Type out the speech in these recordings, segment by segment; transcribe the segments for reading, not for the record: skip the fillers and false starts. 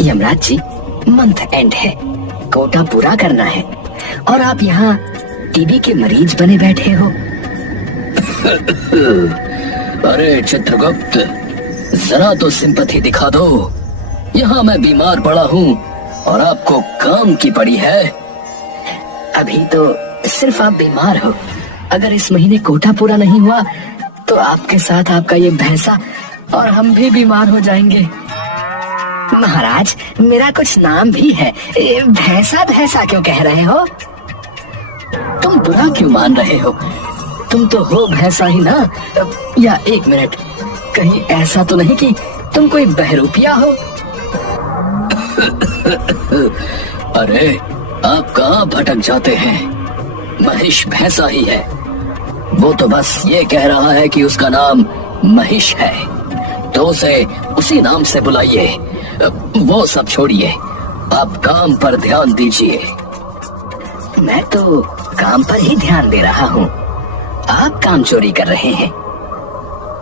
Yamraj ji, month and है, कोटा पूरा करना है और आप यहाँ टीबी के मरीज बने बैठे हो। अरे चित्रगुप्त, जरा तो सिंपैथी दिखा दो। यहाँ मैं बीमार पड़ा हूँ और आपको काम की पड़ी है। अभी तो सिर्फ आप बीमार हो, अगर इस महीने कोटा पूरा नहीं हुआ तो आपके साथ आपका ये भैंसा और हम भी बीमार हो जाएंगे। महाराज, मेरा कुछ नाम भी है, भैंसा भैंसा क्यों कह रहे हो? तुम बुरा क्यों मान रहे हो? तुम तो हो भैंसा ही ना। या एक मिनट, कहीं ऐसा तो नहीं कि तुम कोई बहरूपिया हो? अरे आप कहाँ भटक जाते हैं, महिष भैंसा ही है। वो तो बस ये कह रहा है कि उसका नाम महिष है, तो उसे उसी नाम से बुलाइए। वो सब छोड़िए, आप काम पर ध्यान दीजिए। मैं तो काम पर ही ध्यान दे रहा हूँ, आप काम चोरी कर रहे हैं।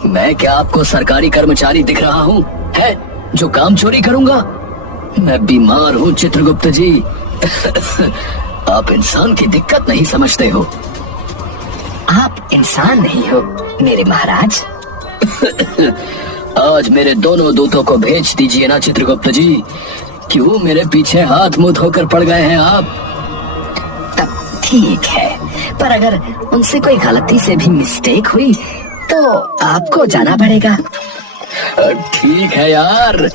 मैं क्या आपको सरकारी कर्मचारी दिख रहा हूँ है जो काम चोरी करूंगा? मैं बीमार हूँ चित्रगुप्त जी। आप इंसान की दिक्कत नहीं समझते हो। आप इंसान नहीं हो मेरे महाराज। आज मेरे दोनों दूतों को भेज दीजिए ना चित्रगुप्त जी। क्यों मेरे पीछे हाथ मुंह धोकर पड़ गए हैं आप? तब ठीक है, पर अगर उनसे कोई गलती से भी मिस्टेक हुई तो आपको जाना पड़ेगा। ठीक है यार।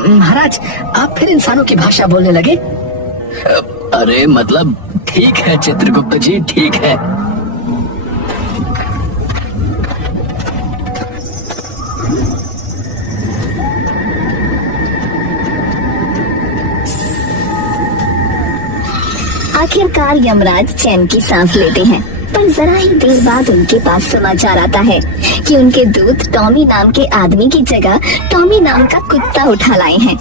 महाराज, आप फिर इंसानों की भाषा बोलने लगे? अरे मतलब ठीक है चित्रगुप्त जी, ठीक है। आखिरकार यमराज चैन की सांस लेते हैं, पर जरा ही देर बाद उनके पास समाचार आता है कि उनके दूत टॉमी नाम के आदमी की जगह टॉमी नाम का कुत्ता उठा लाए हैं।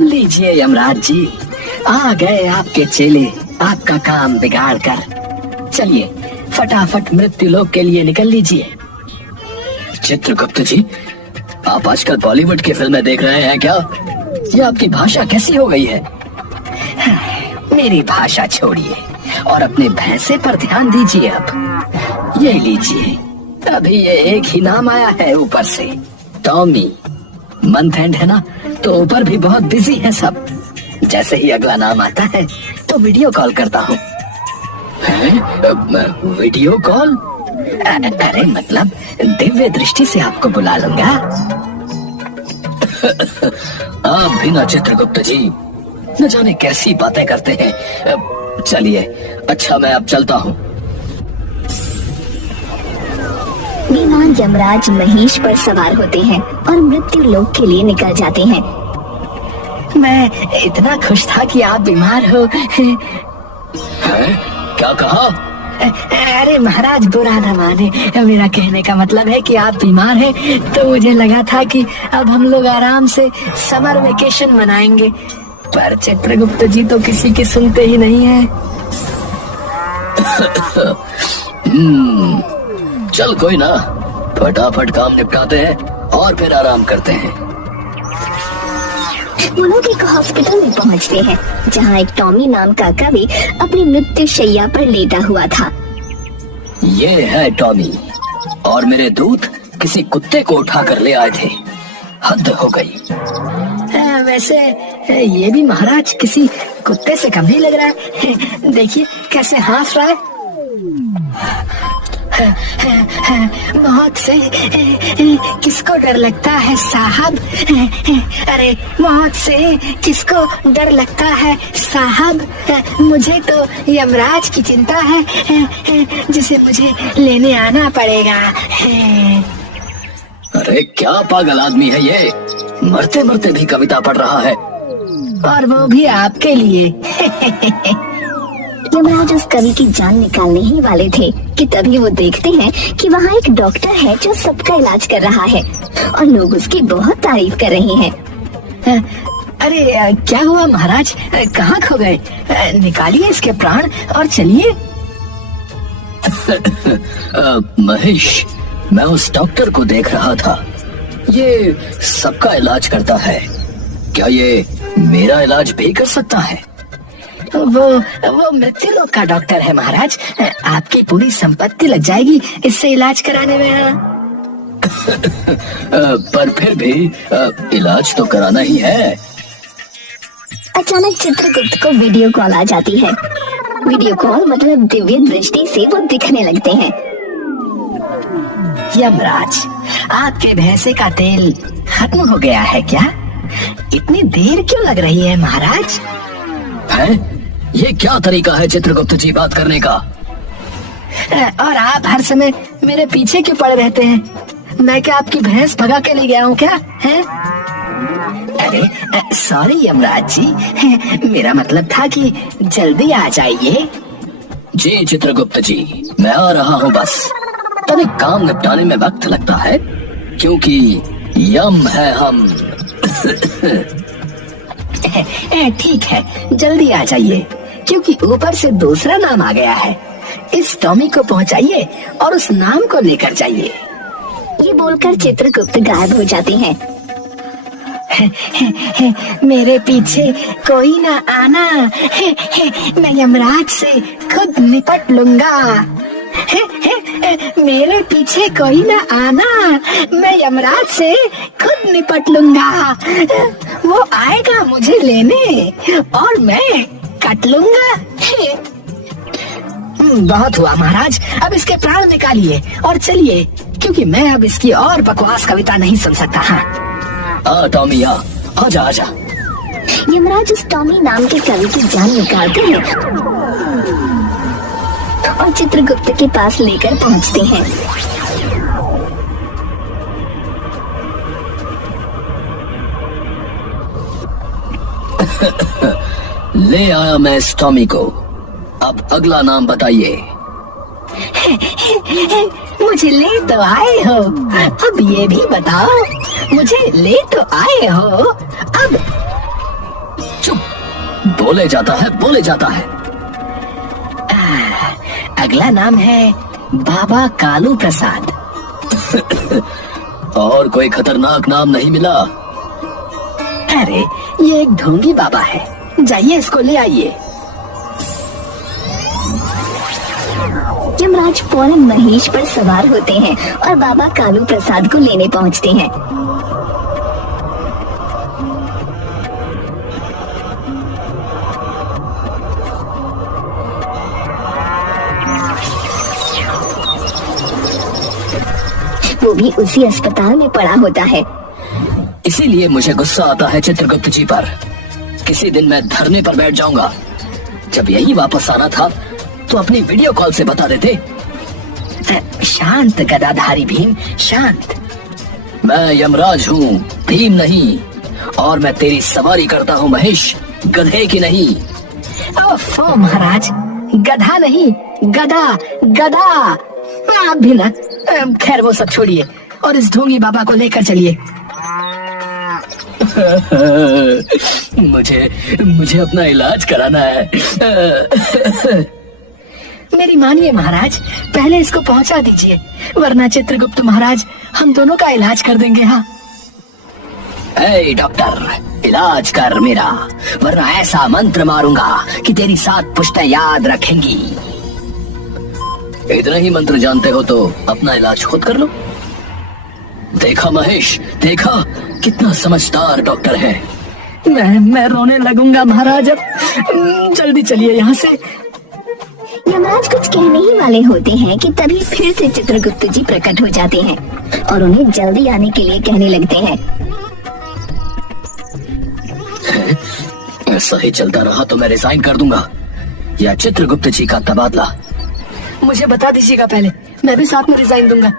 लीजिए यमराज जी, आ गए आपके चेले आपका काम बिगाड़ कर। चलिए फटाफट मृत्यु लोक के लिए निकल लीजिए। चित्रगुप्त जी, आप आजकल बॉलीवुड की फिल्में देख रहे हैं क्या? ये आपकी भाषा कैसी हो गई है? मेरी भाषा छोड़िए और अपने भैंसे पर ध्यान दीजिए। अब ये लीजिए, अभी ये एक ही नाम आया है ऊपर से, टॉमी। मंथ एंड है ना, तो ऊपर भी बहुत बिजी है सब। जैसे ही अगला नाम आता है तो वीडियो कॉल करता हूँ। Video call? अरे मतलब दिव्य दृष्टि से आपको बुला लूंगा। आप भी ना चित्रगुप्त जी, न जाने कैसी बातें करते हैं। चलिए, अच्छा मैं अब चलता हूँ। बीमार यमराज महिष पर सवार होते हैं और मृत्यु लोक के लिए निकल जाते हैं। मैं इतना खुश था कि आप बीमार हो। हैं? क्या कहा? अरे महाराज, बुरा न माने, मेरा कहने का मतलब है कि आप बीमार हैं, तो मुझे लगा था कि अब हम लोग आराम से समर वेकेशन मनाएंगे। पर चित्रगुप्त जी तो किसी की सुनते ही नहीं है। चल कोई ना, फटाफट काम निपटाते हैं और फिर आराम करते हैं। वो लोग एक हॉस्पिटल में पहुंचते हैं, जहां एक टॉमी नाम का कवि अपनी मृत्यु शैया पर लेटा हुआ था। ये है टॉमी, और मेरे दूत किसी कुत्ते को उठा कर ले आए थे। हद हो गई। वैसे ये भी महाराज किसी कुत्ते से कम नहीं लग रहा है। देखिए कैसे हंस रहा है। मौत से किसको डर लगता है साहब? अरे मौत से किसको डर लगता है साहब? मुझे तो यमराज की चिंता है, जिसे मुझे लेने आना पड़ेगा। अरे क्या पागल आदमी है ये, मरते मरते भी कविता पढ़ रहा है, और वो भी आपके लिए। यमराज उस कवि की जान निकालने ही वाले थे कि तभी वो देखते हैं कि वहाँ एक डॉक्टर है जो सबका इलाज कर रहा है और लोग उसकी बहुत तारीफ कर रहे हैं। अरे क्या हुआ महाराज, कहाँ खो गए? निकालिए इसके प्राण और चलिए। महेश, मैं उस डॉक्टर को देख रहा था। ये सबका इलाज करता है, क्या ये मेरा इलाज भी कर सकता है? वो मृत्यु लोक का डॉक्टर है महाराज। आपकी पूरी संपत्ति लग जाएगी इससे इलाज कराने में। पर फिर भी इलाज तो कराना ही है। अचानक चित्रगुप्त को वीडियो कॉल आ जाती है। वीडियो कॉल मतलब दिव्य दृष्टि से वो दिखने लगते हैं। यमराज, आपके भैंसे का तेल खत्म हो गया है क्या? इतनी देर क्यों लग रही है महाराज? है? ये क्या तरीका है चित्रगुप्त जी बात करने का? और आप हर समय मेरे पीछे क्यों पड़े रहते हैं? मैं क्या आपकी भैंस भगा के ले गया हूँ क्या? है? अरे सॉरी यमराज जी, मेरा मतलब था कि जल्दी आ जाइए। जी चित्रगुप्त जी, मैं आ रहा हूँ बस। तनिक काम निपटाने में वक्त लगता है क्योंकि यम है हम। ठीक है, जल्दी आ जाइए क्योंकि ऊपर से दूसरा नाम आ गया है। इस टॉमी को पहुंचाइए और उस नाम को लेकर जाइए। ये बोलकर चित्रगुप्त गायब हो जाते हैं। मेरे पीछे कोई ना आना, मैं यमराज से खुद निपट लूंगा। मेरे पीछे कोई ना आना, मैं यमराज से खुद निपट लूंगा। वो आएगा मुझे लेने और मैं काट लूंगा। बहुत हुआ महाराज, अब इसके प्राण निकालिए और चलिए क्योंकि मैं अब इसकी और बकवास कविता नहीं सुन सकता। हाँ टॉमी आजा आजा। यमराज उस टॉमी नाम के कवि की जान निकालते हैं और चित्रगुप्त के पास लेकर पहुंचते हैं। ले आया मैं इस टॉमी को। अब अगला नाम बताइए। मुझे ले तो आए हो, अब ये भी बताओ मुझे ले तो आए हो, अब चुप, बोले जाता है बोले जाता है। अगला नाम है बाबा कालू प्रसाद। और कोई खतरनाक नाम नहीं मिला? अरे ये एक ढोंगी बाबा है, जाइए इसको ले आइए। यमराज फौरन महेश पर सवार होते हैं और बाबा कालू प्रसाद को लेने पहुंचते हैं। वो भी उसी अस्पताल में पड़ा होता है। इसीलिए मुझे गुस्सा आता है चित्रगुप्त जी पर। किसी दिन मैं धरने पर बैठ जाऊंगा। जब यही वापस आना था तो अपनी वीडियो कॉल से बता देते। शांत गदाधारी भीम, शांत। मैं यमराज हूँ, भीम नहीं। और मैं तेरी सवारी करता हूँ महेश, गधे की नहीं। ओफो महाराज, गधा नहीं गधा, गधा। आप भी ना। खैर वो सब छोड़िए और इस ढोंगी बाबा को लेकर चलिए। मुझे अपना इलाज कराना है। मेरी मानिए महाराज, पहले इसको पहुंचा दीजिए, वरना चित्रगुप्त महाराज हम दोनों का इलाज कर देंगे। हाँ डॉक्टर, इलाज कर मेरा, वरना ऐसा मंत्र मारूंगा कि तेरी 7 पुश्तें याद रखेंगी। इतना ही मंत्र जानते हो तो अपना इलाज खुद कर लो। देखा महेश, देखा कितना समझदार डॉक्टर है। मैं रोने लगूंगा महाराज, अब जल्दी चलिए यहाँ से। यमराज कुछ कहने ही वाले होते हैं कि तभी फिर से चित्रगुप्त जी प्रकट हो जाते हैं और उन्हें जल्दी आने के लिए कहने लगते हैं। ऐसा ही चलता रहा तो मैं रिजाइन कर दूंगा या चित्रगुप्त जी का तबादला। मुझे बता दीजिएगा पहले, मैं भी साथ में रिजाइन दूंगा।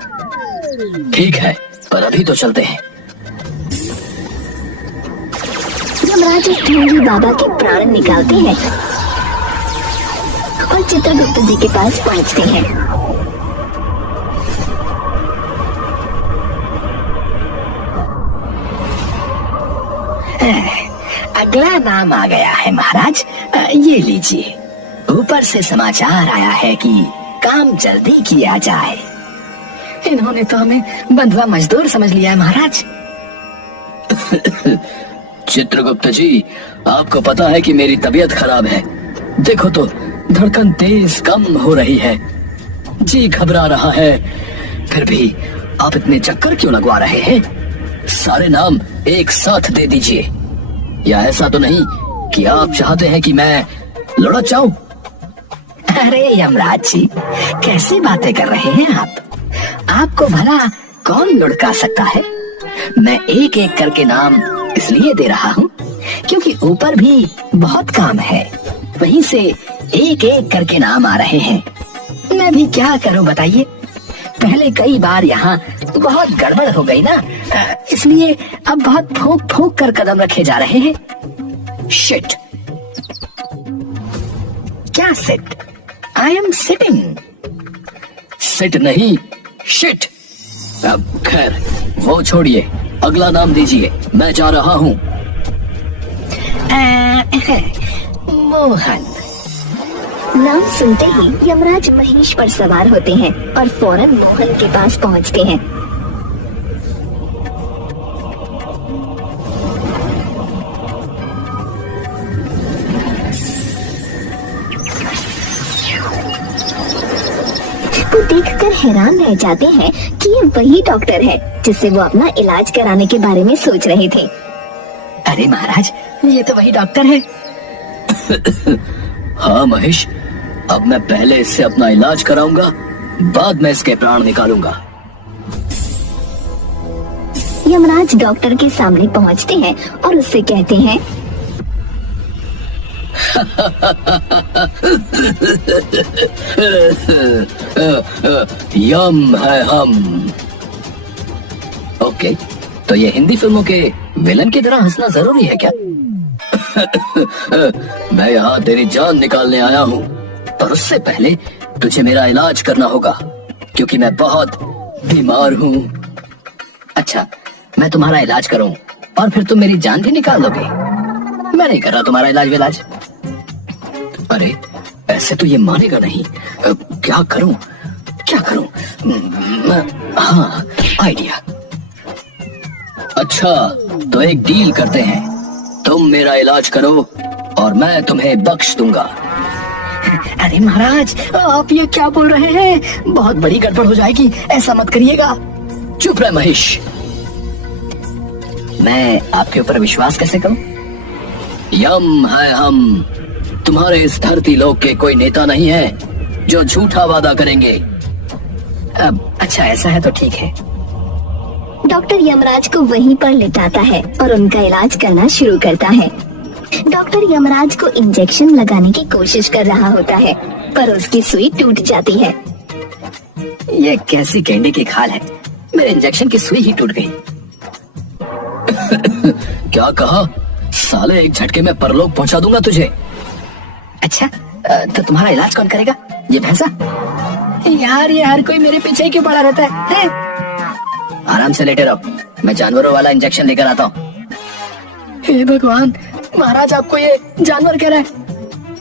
ठीक है, पर अभी तो चलते हैं। यमराज उस ढोंगी बाबा के प्राण निकालते हैं और चित्रगुप्त जी के पास पहुंचते हैं। अगला नाम आ गया है महाराज, ये लीजिए। ऊपर से समाचार आया है कि काम जल्दी किया जाए। इन्होंने तो हमें बंधुआ मजदूर समझ लिया है महाराज। चित्रगुप्त जी, आपको पता है कि मेरी तबीयत खराब है। देखो तो, धड़कन तेज कम हो रही है, जी घबरा रहा है। फिर भी आप इतने चक्कर क्यों लगवा रहे हैं? सारे नाम एक साथ दे दीजिए। या ऐसा तो नहीं कि आप चाहते हैं कि मैं लुढ़क जाऊं? अरे यमराज जी, कैसी बातें कर रहे हैं आप? आपको भला कौन लुढ़का सकता है? मैं एक एक करके नाम इसलिए दे रहा हूँ क्योंकि ऊपर भी बहुत काम है, वहीं से एक एक करके नाम आ रहे हैं। मैं भी क्या करूँ बताइए? पहले कई बार यहाँ बहुत गड़बड़ हो गई ना, इसलिए अब बहुत फूंक फूंक कर कदम रखे जा रहे हैं। शिट। क्या sit? I am sitting. Sit नहीं, शिट। अब खैर वो छोड़िए, अगला नाम दीजिए, मैं जा रहा हूँ। मोहन। नाम सुनते ही यमराज महेश पर सवार होते हैं और फौरन मोहन के पास पहुंचते हैं। वो देखकर हैरान रह जाते हैं कि ये वही डॉक्टर है जिससे वो अपना इलाज कराने के बारे में सोच रहे थे। अरे महाराज, ये तो वही डॉक्टर है। हाँ महेश, अब मैं पहले इससे अपना इलाज कराऊंगा, बाद में इसके प्राण निकालूंगा। यमराज डॉक्टर के सामने पहुंचते हैं और उससे कहते हैं, यम है हम। ओके, तो ये हिंदी फिल्मों के विलन की तरह हंसना जरूरी है क्या? मैं यहाँ तेरी जान निकालने आया हूँ, पर उससे पहले तुझे मेरा इलाज करना होगा क्योंकि मैं बहुत बीमार हूँ। अच्छा, मैं तुम्हारा इलाज करूं और फिर तुम मेरी जान भी निकाल लोगे? मैं नहीं कर रहा तुम्हारा इलाज। अरे ऐसे तो ये मानेगा नहीं। क्या करूं? हाँ, आइडिया। अच्छा, तो एक डील करते हैं, तुम मेरा इलाज करो और मैं तुम्हें बख्श दूंगा। अरे महाराज, आप ये क्या बोल रहे हैं? बहुत बड़ी गड़बड़ हो जाएगी, ऐसा मत करिएगा। चुप रह महेश। मैं आपके ऊपर विश्वास कैसे करूं? यम है हम। तुम्हारे इस धरती लोक के कोई नेता नहीं है जो झूठा वादा करेंगे। अब अच्छा ऐसा है तो ठीक है। डॉक्टर यमराज को वहीं पर लिटाता है और उनका इलाज करना शुरू करता है। डॉक्टर यमराज को इंजेक्शन लगाने की कोशिश कर रहा होता है, पर उसकी सुई टूट जाती है। ये कैसी कैंडी की खाल है, मेरे इंजेक्शन की सुई ही टूट गई। क्या कहा? साले, एक झटके में परलोक पहुंचा दूंगा तुझे। अच्छा, तो तुम्हारा इलाज कौन करेगा? ये भैंसा? यार, ये हर कोई मेरे पीछे क्यों पड़ा रहता है? आराम से लेटे रहो, मैं जानवरों वाला इंजेक्शन लेकर आता हूँ। हे भगवान, महाराज आपको ये जानवर कह रहा है?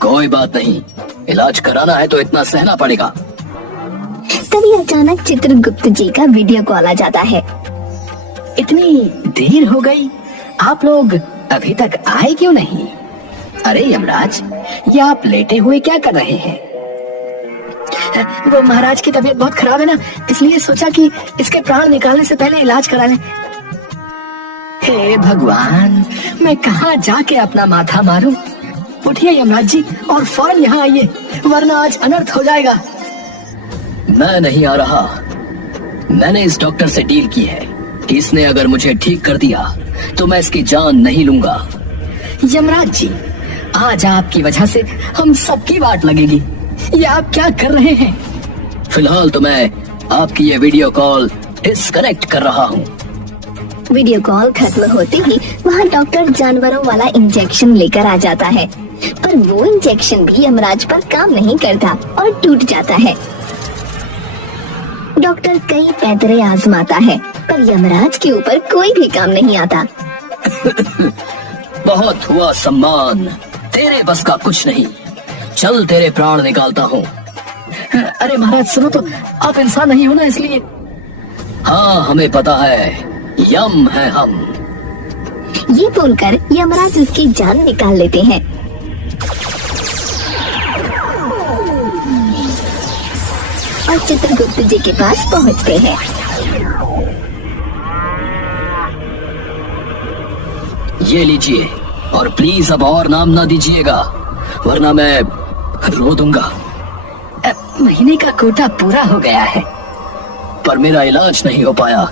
कोई बात नहीं, इलाज कराना है तो इतना सहना पड़ेगा। तभी अचानक चित्रगुप्त जी का वीडियो कॉल आ जाता है। इतनी देर हो गई, आप लोग अभी तक आए क्यों नहीं? अरे यमराज, ये आप लेटे हुए क्या कर रहे हैं? वो महाराज की तबीयत बहुत खराब है ना, इसलिए सोचा कि इसके प्राण निकालने से पहले इलाज करा लें। हे भगवान, मैं कहाँ जाके अपना माथा मारूं? उठिए यमराज जी और फौरन यहाँ आइए, वरना आज अनर्थ हो जाएगा। मैं नहीं आ रहा। मैंने इस डॉक्टर से डील की है कि इसने अगर मुझे ठीक कर दिया तो मैं इसकी जान नहीं लूंगा। यमराज जी, आज आपकी वजह से हम सबकी वाट लगेगी। ये आप क्या कर रहे हैं? फिलहाल तो मैं आपकी ये वीडियो कॉल डिस्कनेक्ट कर रहा हूँ। वीडियो कॉल खत्म होते ही वहाँ डॉक्टर जानवरों वाला इंजेक्शन लेकर आ जाता है, पर वो इंजेक्शन भी यमराज पर काम नहीं करता और टूट जाता है। डॉक्टर कई पैतरे आजमाता है, पर यमराज के ऊपर कोई भी काम नहीं आता। बहुत हुआ सम्मान, तेरे बस का कुछ नहीं। चल, तेरे प्राण निकालता हूँ। अरे महाराज सुनो तो, आप इंसान नहीं हो ना इसलिए। हाँ हमें पता है, यम है हम। ये बोलकर यमराज उसकी जान निकाल लेते हैं। और चित्रगुप्त जी के पास पहुंचते हैं। ये लीजिए, और प्लीज अब और नाम ना दीजिएगा, वरना मैं रो दूंगा। महीने का कोटा पूरा हो गया है। पर मेरा इलाज नहीं हो पाया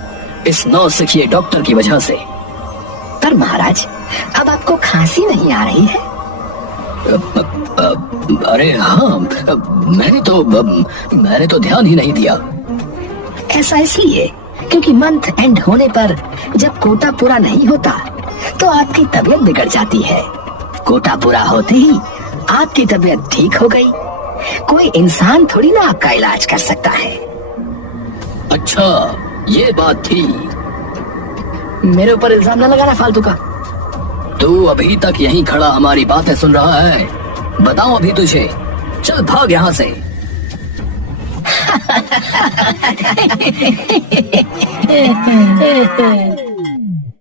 इस नौसिखिए डॉक्टर की वजह से। पर महाराज, अब आपको खांसी नहीं आ रही है? अरे हाँ, मैंने तो ध्यान ही नहीं दिया। ऐसा इसलिए क्योंकि मंथ एंड होने पर जब कोटा पूरा नहीं होता तो आपकी तबीयत बिगड़ जाती है। कोटा पूरा होते ही आपकी तबीयत ठीक हो गई। कोई इंसान थोड़ी ना आपका इलाज कर सकता है। अच्छा, ये बात थी। मेरे ऊपर इल्जाम न लगाना फालतू का। तू अभी तक यहीं खड़ा हमारी बातें सुन रहा है? बताऊं अभी तुझे? चल भाग यहाँ से।